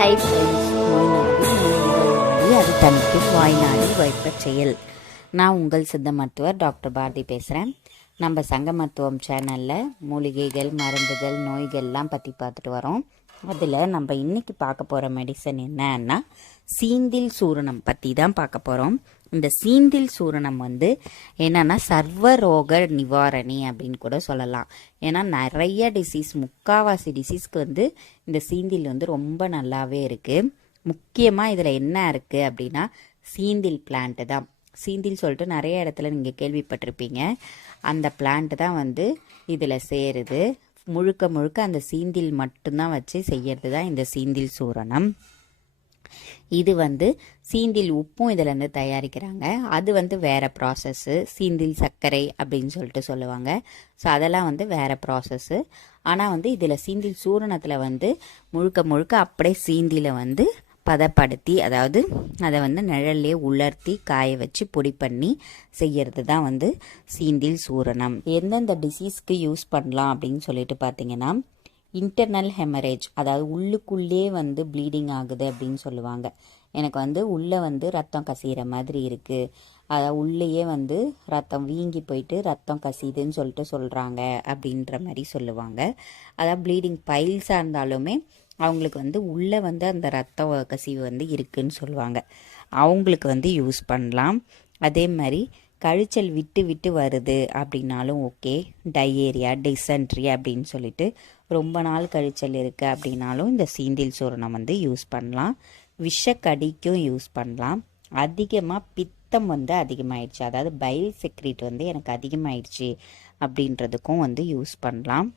Hi friends நோய் அது வாய்நாடி செயல் நான் உங்கள் சித்த மருத்துவர் டாக்டர் பாரதி பேசுகிறேன் நம்ம சங்க மருத்துவம் சேனலில் மூலிகைகள் மருந்துகள் நோய்கள்லாம் பற்றி பார்த்துட்டு வரோம். அதில் நம்ம இன்றைக்கி பார்க்க போகிற மெடிசன் என்னன்னா சீந்தில் சூரணம் பற்றி தான் பார்க்க போகிறோம் இந்த சீந்தில் சூரணம் வந்து என்னென்னா சர்வரோக நிவாரணி அப்படின்னு கூட சொல்லலாம். ஏன்னா நிறைய டிசீஸ் முக்காவாசி டிசீஸ்க்கு வந்து இந்த சீந்தில் வந்து ரொம்ப நல்லாவே இருக்குது முக்கியமாக இதில் என்ன இருக்குது அப்படின்னா சீந்தில் பிளான்ட்டு தான். சீந்தில் சொல்லிட்டு நிறைய இடத்துல நீங்கள் கேள்விப்பட்டிருப்பீங்க. அந்த பிளான்ட் தான் வந்து இதில் சேருது. முழுக்க முழுக்க அந்த சீந்தில் மட்டும்தான் வச்சு செய்யறது தான் இந்த சீந்தில் சூரணம். இது வந்து சீந்தில் உப்பும் இதிலேருந்து தயாரிக்கிறாங்க. அது வந்து வேறு ப்ராசஸ்ஸு சீந்தில் சர்க்கரை அப்படின்னு சொல்லிட்டு சொல்லுவாங்க. ஸோ அதெல்லாம் வந்து வேறு ப்ராசஸ்ஸு ஆனால் வந்து இதில் சீந்தில் சூரணத்தில் வந்து முழுக்க முழுக்க அப்படியே சீந்தில வந்து பதப்படுத்தி அதாவது அதை வந்து நிழல்லே உலர்த்தி காய வச்சு பொடி பண்ணி செய்கிறது தான் வந்து சீந்தில் சூரணம். எந்தெந்த டிசீஸ்க்கு யூஸ் பண்ணலாம் அப்படின்னு சொல்லிட்டு பார்த்தீங்கன்னா இன்டர்னல் ஹெமரேஜ் அதாவது உள்ளுக்குள்ளே வந்து ப்ளீடிங் ஆகுது அப்படின்னு சொல்லுவாங்க. எனக்கு வந்து உள்ளே வந்து ரத்தம் கசிகிற மாதிரி இருக்குது அதாவது உள்ளேயே வந்து ரத்தம் வீங்கி போயிட்டு ரத்தம் கசியுதுன்னு சொல்லிட்டு சொல்கிறாங்க அப்படின்ற மாதிரி சொல்லுவாங்க. அதாவது ப்ளீடிங் பைல்ஸாக இருந்தாலுமே அவங்களுக்கு வந்து உள்ளே வந்து அந்த ரத்த கசிவு வந்து இருக்குதுன்னு சொல்லுவாங்க. அவங்களுக்கு வந்து யூஸ் பண்ணலாம். அதே மாதிரி கழிச்சல் விட்டு விட்டு வருது அப்படின்னாலும் ஓகே டயேரியா டிசென்ட்ரி அப்படின்னு சொல்லிட்டு ரொம்ப நாள் கழிச்சல் இருக்குது அப்படின்னாலும் இந்த சீந்தில் சூரணம் வந்து யூஸ் பண்ணலாம். விஷக்கடிக்கும் யூஸ் பண்ணலாம். அதிகமாக பித்தம் வந்து அதிகமாகிடுச்சு அதாவது பைல் செக்ரிட் வந்து எனக்கு அதிகமாகிடுச்சு அப்படின்றதுக்கும் வந்து யூஸ் பண்ணலாம்.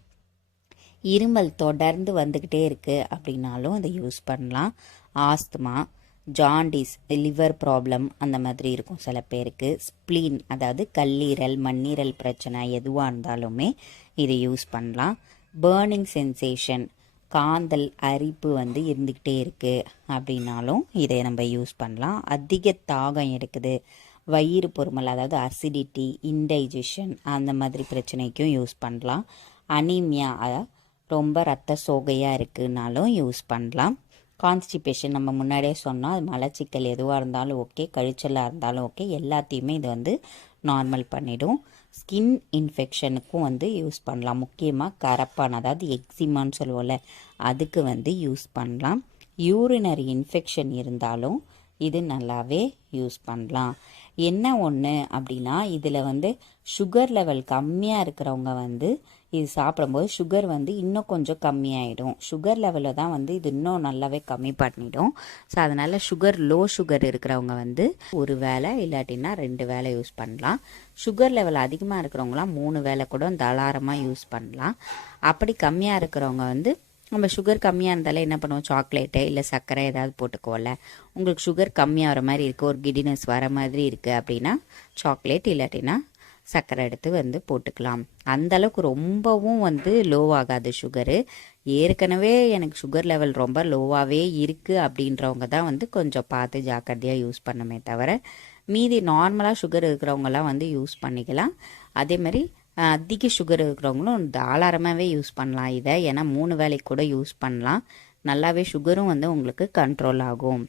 இருமல் தொடர்ந்து வந்துக்கிட்டே இருக்குது அப்படின்னாலும் அதை யூஸ் பண்ணலாம். ஆஸ்துமா ஜாண்டிஸ் லிவர் ப்ராப்ளம் அந்த மாதிரி இருக்கும் சில பேருக்கு. ஸ்ப்ளீன் அதாவது கல்லீரல் மண்ணீரல் பிரச்சனை எதுவாக இருந்தாலுமே இதை யூஸ் பண்ணலாம். பேர்னிங் சென்சேஷன் காந்தல் அரிப்பு வந்து இருந்துக்கிட்டே இருக்குது அப்படின்னாலும் இதை நம்ம யூஸ் பண்ணலாம். அதிக தாகம் எடுக்குது. வயிறு பொறுமல் அதாவது அசிடிட்டி இன்டைஜஷன் அந்த மாதிரி பிரச்சனைக்கும் யூஸ் பண்ணலாம். அனீமியா அதாவது ரொம்ப ரத்த சோகையாக இருக்குனாலும் யூஸ் பண்ணலாம். கான்ஸ்டிபேஷன் நம்ம முன்னாடியே சொன்னால் அது மலச்சிக்கல் எதுவாக இருந்தாலும் ஓகே கழிச்சலாக இருந்தாலும் ஓகே எல்லாத்தையுமே இது வந்து நார்மல் பண்ணிடும். ஸ்கின் இன்ஃபெக்ஷனுக்கும் வந்து யூஸ் பண்ணலாம். முக்கியமாக கரப்பான் அதாவது எக்ஸிமான்னு சொல்லுவோம்ல அதுக்கு வந்து யூஸ் பண்ணலாம். யூரினரி இன்ஃபெக்ஷன் இருந்தாலும் இது நல்லாவே யூஸ் பண்ணலாம். என்ன ஒன்று அப்படின்னா இதில் வந்து சுகர் லெவல் கம்மியாக இருக்கிறவங்க வந்து இது சாப்பிடும்போது சுகர் வந்து இன்னும் கொஞ்சம் கம்மியாயிடும். சுகர் லெவலில் தான் வந்து இது இன்னும் நல்லாவே கம்மி பண்ணிடும். ஸோ அதனால் சுகர் லோ சுகர் இருக்கிறவங்க வந்து ஒரு வேலை இல்லாட்டினா ரெண்டு வேலை யூஸ் பண்ணலாம். சுகர் லெவல் அதிகமாக இருக்கிறவங்களாம் மூணு வேலை கூட தாராளமாக யூஸ் பண்ணலாம். அப்படி கம்மியாக இருக்கிறவங்க வந்து நம்ம சுகர் கம்மியாக இருந்தாலே என்ன பண்ணுவோம்? சாக்லேட்டு இல்லை சர்க்கரை ஏதாவது போட்டுக்கோல உங்களுக்கு சுகர் கம்மியாகிற மாதிரி இருக்குது ஒரு கிடினஸ் வர மாதிரி இருக்குது அப்படின்னா சாக்லேட் இல்லாட்டினா சர்க்கரை எடுத்து வந்து போட்டுக்கலாம். அந்தளவுக்கு ரொம்பவும் வந்து லோவாகாது சுகரு ஏற்கனவே எனக்கு சுகர் லெவல் ரொம்ப லோவாகவே இருக்குது அப்படின்றவங்க தான் வந்து கொஞ்சம் பார்த்து ஜாக்கிரதையாக யூஸ் பண்ணுமே தவிர மீதி நார்மலாக சுகர் இருக்கிறவங்கலாம் வந்து யூஸ் பண்ணிக்கலாம். அதே மாதிரி அதிக சுகர் இருக்கிறவங்களும் தாராளமாகவே யூஸ் பண்ணலாம் இதை. ஏன்னா மூணு வேலைக்கு கூட யூஸ் பண்ணலாம். நல்லாவே சுகரும் வந்து உங்களுக்கு கண்ட்ரோல் ஆகும்.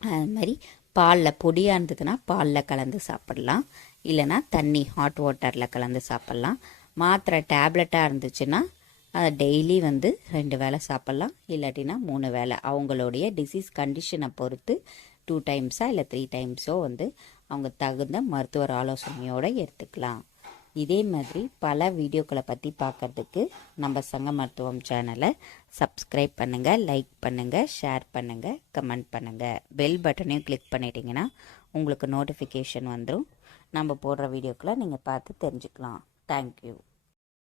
அது மாதிரி பாலில் பொடியாக இருந்ததுன்னா பாலில் கலந்து சாப்பிடலாம். இல்லைனா தண்ணி ஹாட் வாட்டரில் கலந்து சாப்பிட்லாம். மாத்திரை டேப்லெட்டாக இருந்துச்சுன்னா அதை டெய்லி வந்து ரெண்டு வேளை சாப்பிட்லாம். இல்லாட்டினா மூணு வேளை. அவங்களுடைய டிசீஸ் கண்டிஷனை பொறுத்து டூ டைம்ஸாக இல்லை த்ரீ டைம்ஸோ வந்து அவங்க தகுந்த மருத்துவர் ஆலோசனையோடு எடுத்துக்கலாம். இதே மாதிரி பல வீடியோக்களை பற்றி பார்க்குறதுக்கு நம்ம சங்க மருத்துவம் சேனலை சப்ஸ்கிரைப் பண்ணுங்கள் லைக் பண்ணுங்கள் ஷேர் பண்ணுங்கள் கமெண்ட் பண்ணுங்கள் பெல் பட்டனையும் கிளிக் பண்ணிட்டீங்கன்னா உங்களுக்கு நோட்டிஃபிகேஷன் வந்துடும் நம்ம போடுற வீடியோக்களை நீங்கள் பார்த்து தெரிஞ்சுக்கலாம். தேங்க்யூ